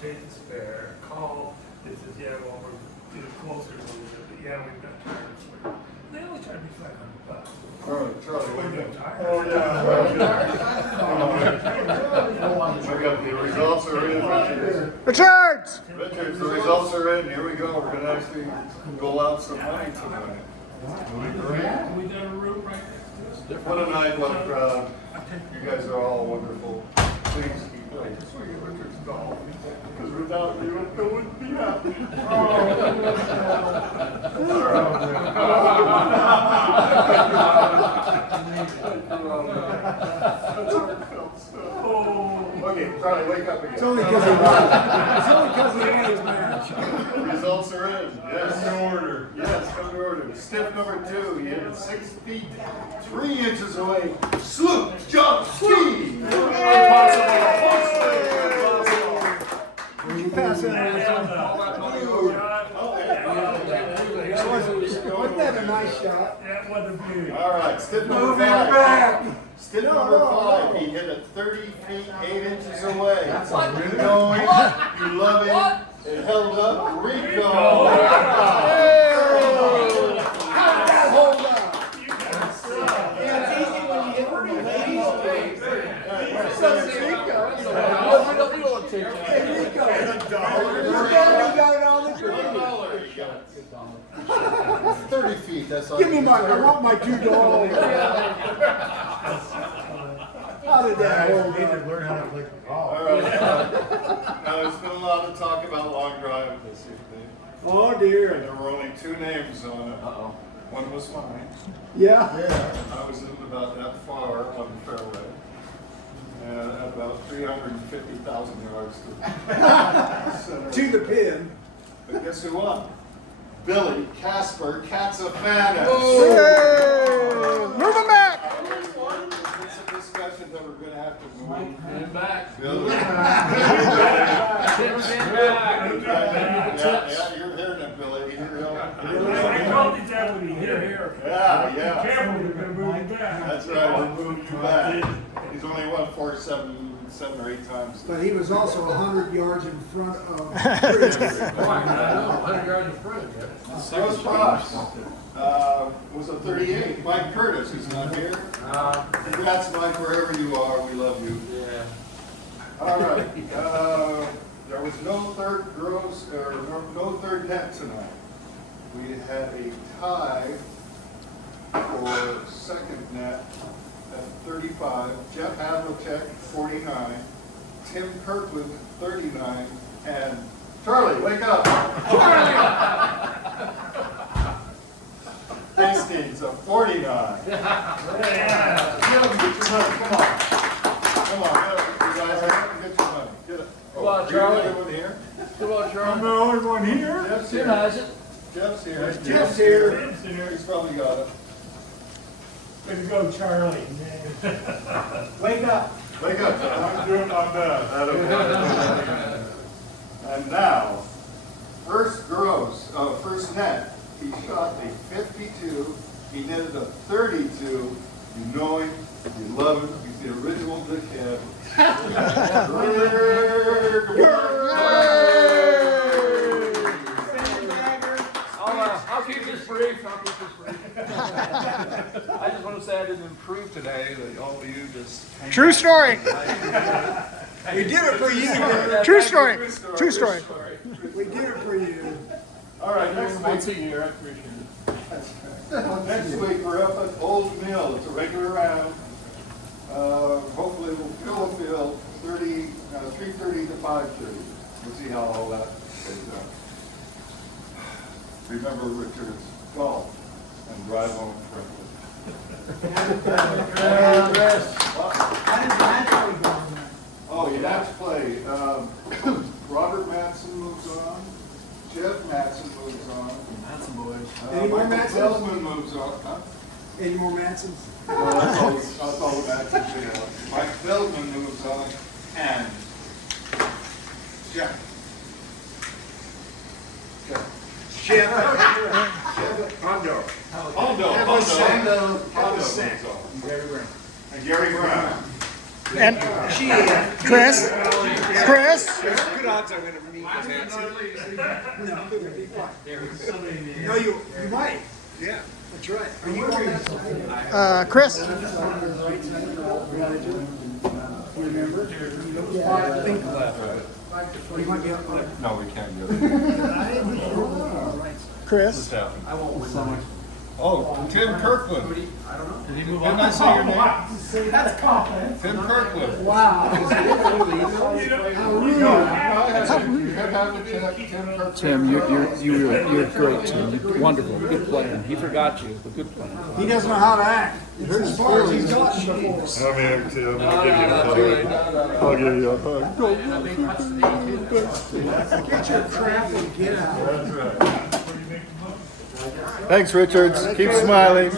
Take the spare, call, they says, yeah, well, we're getting closer a little bit, but yeah, we've got tires. They only charge me $500. Charlie, Wait, tires. oh yeah. Look up, the results are in. Richards! Richards, the results are in. Here we go. We're going to actually go out some money tonight. Will be great. We got a room right next to us. What a night, what a crowd. You guys are all wonderful. Please keep playing. Swingin Richards golf. Because without you, it wouldn't be happening. Okay, Charlie, wake up again. It's only because he won his match. Results are in. Yes. Come to order. Yes, come to order. Stiff number 2. He hit it 6 feet, 3 inches away. Sloop, jump, ski. Would you pass it around? Wasn't that a nice shot? That was a beauty. All right, stiff number 5. Stiff number 5. He hit it 30 feet, 8 inches away. That's really going. You love it. It held up. Rico. How did that hold up? Yeah, it's easy when you hit from the ladies. So Rico. We don't take that. Hey, Rico. $1. You got it all the time. It's 30 feet, that's all. Give me my, I want my $2. How did that hold up? Learn how to play golf. All right. Now, there's been a lot of talk about long drive this evening. Oh dear. There were only 2 names on it. One was mine. Yeah. I was in about that far on the fairway. And about 350,000 yards to center. To the pin. But guess who won? Billy Casper Katsafanis. Move him back. It's a discussion that we're going to have to move. Hand back. Billy. Hand back. Yeah, you're hearing it, Billy. You're hearing I it. called it that when he hit here. Yeah. Be careful, we're going to move you back. That's right, we're moving you back. He's only won 7 or 8 times. But he was also 100 yards in front of Chris. I know, 100 yards in front of you. Gross Props was a 38. Mike Curtis, who's not here. Congrats, Mike, wherever you are. We love you. Yeah. All right. There was no third gross or no third net tonight. We had a tie for second net at 35. Jeff Havlicek, 49. Tim Kirkland, 39. And Charlie, wake up. Hastings, a 49. Yeah. Get up and get your money. Come on. Come on. Get up, you guys. Get your money. Get up. Come on, Charlie. You're the only one here? Come on, I'm Charlie. the only one here. Jeff's Tim here. has it. Jeff's here. Jeff's here. He's probably got it. Way to go, Charlie. Wake up. Wake up. I'm doing my best. And now, first net, he shot a 52. He netted a 32. You know him. You love him. He's the original dickhead. I'll keep this brief. I just want to say I didn't improve today. That all of you just. True story. We did it for you. True story. True story. We did it for you. All right, next Once week. a year, I appreciate it. Next week we're up at Old Mill. It's a regular round. Hopefully we'll fill the field 3:30 to 5:30. We'll see how all that plays out. Remember Richard's golf and drive home friendly. Oh, you have to play. Robert Matson moves on. Jeff Matson moves on. Matson boys. Any more Michael Matsons? Feldman moves on. Huh? Any more Mansons? No, that's all the Matsons we have. Mike Feldman moves on. And Jeff. Hondo moves on. And Gary Brown. And Chris? Good odds I'm gonna meet his answer. No, you might. Yeah. That's right. Are you going Chris? remember? Think left. You might be up on it. No, we can't do it. Chris? Oh, Tim Kirkland. Didn't I say your name? That's confident. Tim Kirkland. Wow. Tim, you're great, Tim. You're wonderful. Good plan. He forgot you, but good plan. He doesn't know how to act. As far as he's gotten before. I'm here, Tim. I'll give you a hug. Get your crap and get out. Thanks, Richards. Keep smiling.